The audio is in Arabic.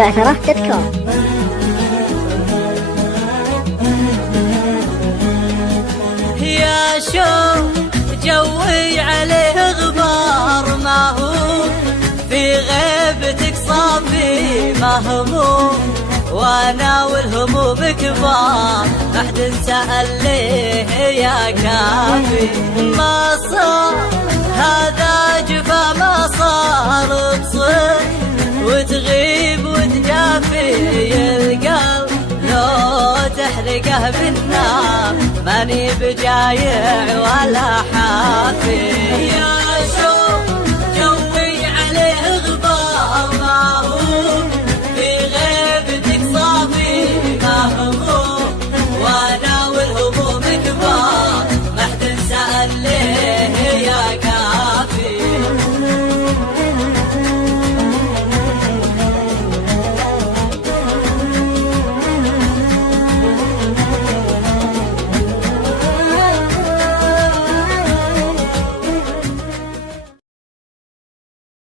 بعثرة.com. يا شو جوي عليه غبار، ما هو في غيبتك صافي مهموم، وانا والهموم كبار ما حد سأل ليه يا كافي. ما صار هذا جفا، ما صار بصير وتغيب وتجافي القلب، لو تحرقه بالنار ماني بجايع ولا حافي.